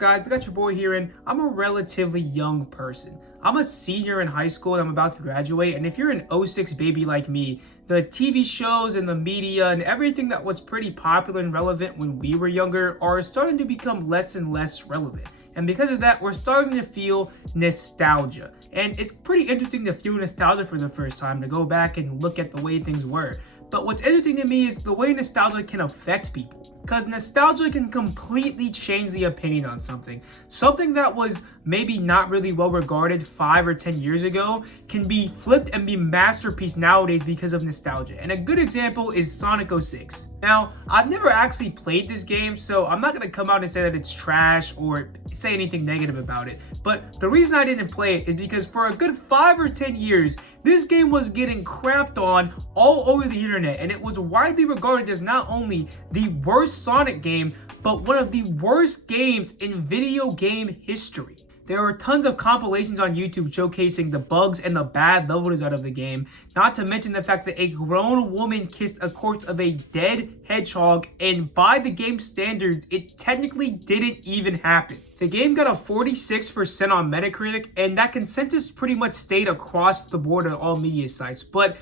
guys? I got your boy here, and I'm a relatively young person. I'm a senior in high school and I'm about to graduate, and if you're an '06 baby like me, the TV shows and the media and everything that was pretty popular and relevant when we were younger are starting to become less and less relevant. And because of that, we're starting to feel nostalgia. And it's pretty interesting to feel nostalgia for the first time, to go back and look at the way things were. But what's interesting to me is the way nostalgia can affect people. Because nostalgia can completely change the opinion on something. Something that was maybe not really well regarded 5 or 10 years ago can be flipped and be masterpiece nowadays because of nostalgia. And a good example is Sonic 06. Now, I've never actually played this game, so I'm not going to come out and say that it's trash or say anything negative about it. But the reason I didn't play it is because for a good 5 or 10 years, this game was getting crapped on all over the internet, and it was widely regarded as not only the worst Sonic game, but one of the worst games in video game history. There are tons of compilations on YouTube showcasing the bugs and the bad level design of the game, not to mention the fact that a grown woman kissed a corpse of a dead hedgehog, and by the game's standards, it technically didn't even happen. The game got a 46% on Metacritic, and that consensus pretty much stayed across the board on all media sites. But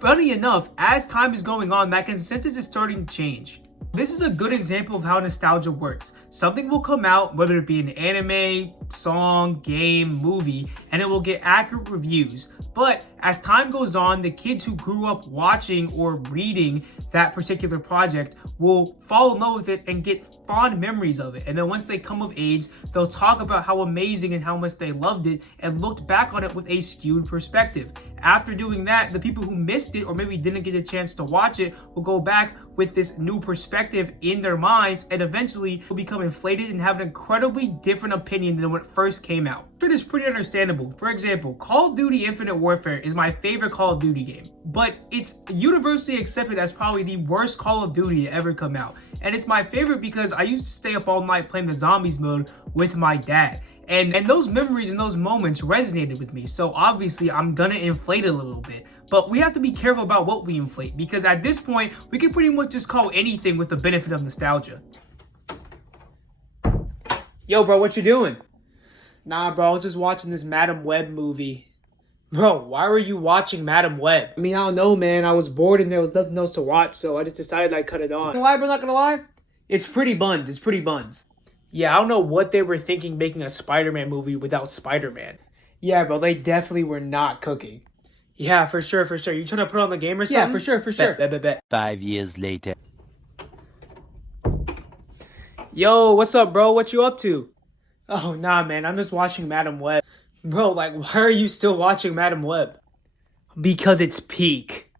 funny enough, as time is going on, that consensus is starting to change. This is a good example of how nostalgia works. Something will come out, whether it be an anime, song, game, movie, and it will get accurate reviews. But as time goes on, the kids who grew up watching or reading that particular project will fall in love with it and get fond memories of it. And then once they come of age, they'll talk about how amazing and how much they loved it and looked back on it with a skewed perspective. After doing that, the people who missed it or maybe didn't get a chance to watch it will go back with this new perspective in their minds and eventually will become inflated and have an incredibly different opinion than when it first came out. It is pretty understandable. For example, Call of Duty Infinite Warfare is my favorite Call of Duty game, but it's universally accepted as probably the worst Call of Duty to ever come out. And it's my favorite because I used to stay up all night playing the zombies mode with my dad. And those memories and those moments resonated with me. So obviously I'm gonna inflate it a little bit. But we have to be careful about what we inflate, because at this point, we can pretty much just call anything with the benefit of nostalgia. Yo, bro, what you doing? Nah, bro, I was just watching this Madam Web movie. Bro, why were you watching Madam Web? I mean, I don't know, man. I was bored and there was nothing else to watch, so I just decided I'd cut it on. Not gonna lie, bro, not gonna lie. It's pretty buns. It's pretty buns. Yeah, I don't know what they were thinking making a Spider-Man movie without Spider-Man. Yeah, bro, they definitely were not cooking. Yeah, for sure, for sure. You trying to put on the game or something? Yeah, for sure, for sure. Bet. 5 years later. Yo, what's up, bro? What you up to? Oh, nah, man. I'm just watching Madam Web. Bro, like, why are you still watching Madam Web? Because it's peak.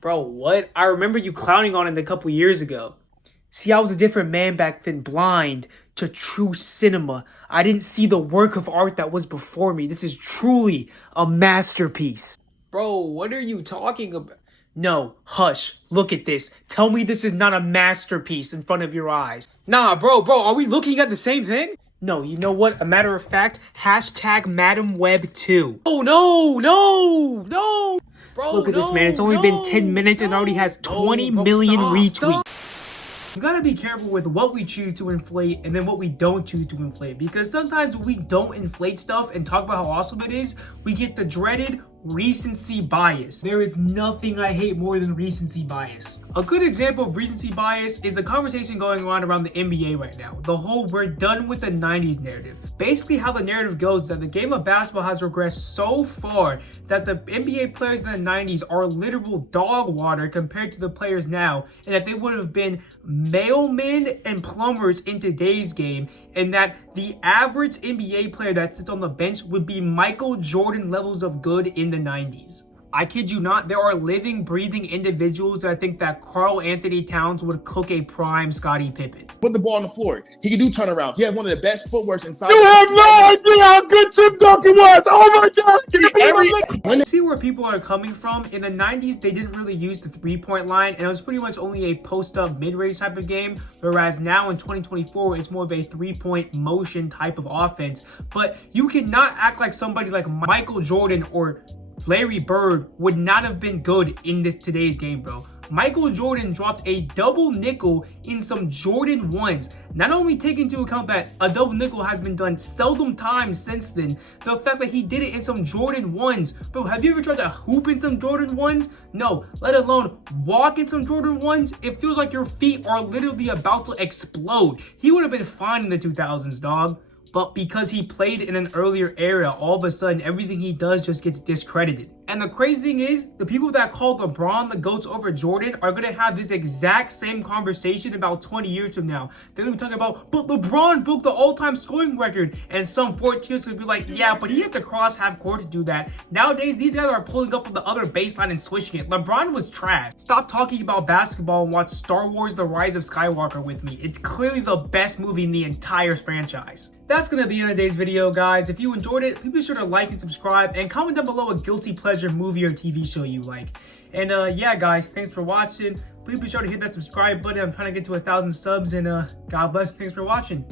Bro, what? I remember you clowning on it a couple years ago. See, I was a different man back then, blind to true cinema. I didn't see the work of art that was before me. This is truly a masterpiece. Bro, what are you talking about? No, hush. Look at this. Tell me this is not a masterpiece in front of your eyes. Nah, bro, are we looking at the same thing? No, you know what? A matter of fact, hashtag Madam Web 2. Oh, no! Bro, look at this, man. It's only been 10 minutes and already has 20 million retweets. We gotta be careful with what we choose to inflate and then what we don't choose to inflate, because sometimes when we don't inflate stuff and talk about how awesome it is, we get the dreaded recency bias. There is nothing I hate more than recency bias. A good example of recency bias is the conversation going on around the NBA right now. The whole "we're done with the 90s" narrative. Basically how the narrative goes is that the game of basketball has regressed so far that the NBA players in the 90s are literal dog water compared to the players now, and that they would have been mailmen and plumbers in today's game, and that the average NBA player that sits on the bench would be Michael Jordan levels of good in the 90s. I kid you not, there are living, breathing individuals that think that Karl Anthony Towns would cook a prime Scottie Pippen. Put the ball on the floor. He can do turnarounds. He has one of the best footworks inside. You have no idea how good Tim Duncan was. Oh my God. See where people are coming from. In the 90s, they didn't really use the three-point line, and it was pretty much only a post-up mid-range type of game, whereas now in 2024, it's more of a three-point motion type of offense. But you cannot act like somebody like Michael Jordan or Larry Bird would not have been good in this today's game, bro. Michael Jordan dropped a double nickel in some Jordan 1s. Not only take into account that a double nickel has been done seldom times since then, the fact that he did it in some Jordan 1s. Bro, have you ever tried to hoop in some Jordan 1s? No, let alone walk in some Jordan 1s. It feels like your feet are literally about to explode. He would have been fine in the 2000s, dog. But because he played in an earlier era, all of a sudden everything he does just gets discredited. And the crazy thing is, the people that call LeBron the GOAT over Jordan are going to have this exact same conversation about 20 years from now. They're going to be talking about, but LeBron broke the all-time scoring record. And some 14-year-olds will be like, yeah, but he had to cross half court to do that. Nowadays, these guys are pulling up from the other baseline and switching it. LeBron was trash. Stop talking about basketball and watch Star Wars: The Rise of Skywalker with me. It's clearly the best movie in the entire franchise. That's going to be the end of today's video, guys. If you enjoyed it, please be sure to like and subscribe and comment down below a guilty pleasure movie or TV show you like. And yeah, guys, thanks for watching. Please be sure to hit that subscribe button. I'm trying to get to 1,000 subs, and God bless. Thanks for watching.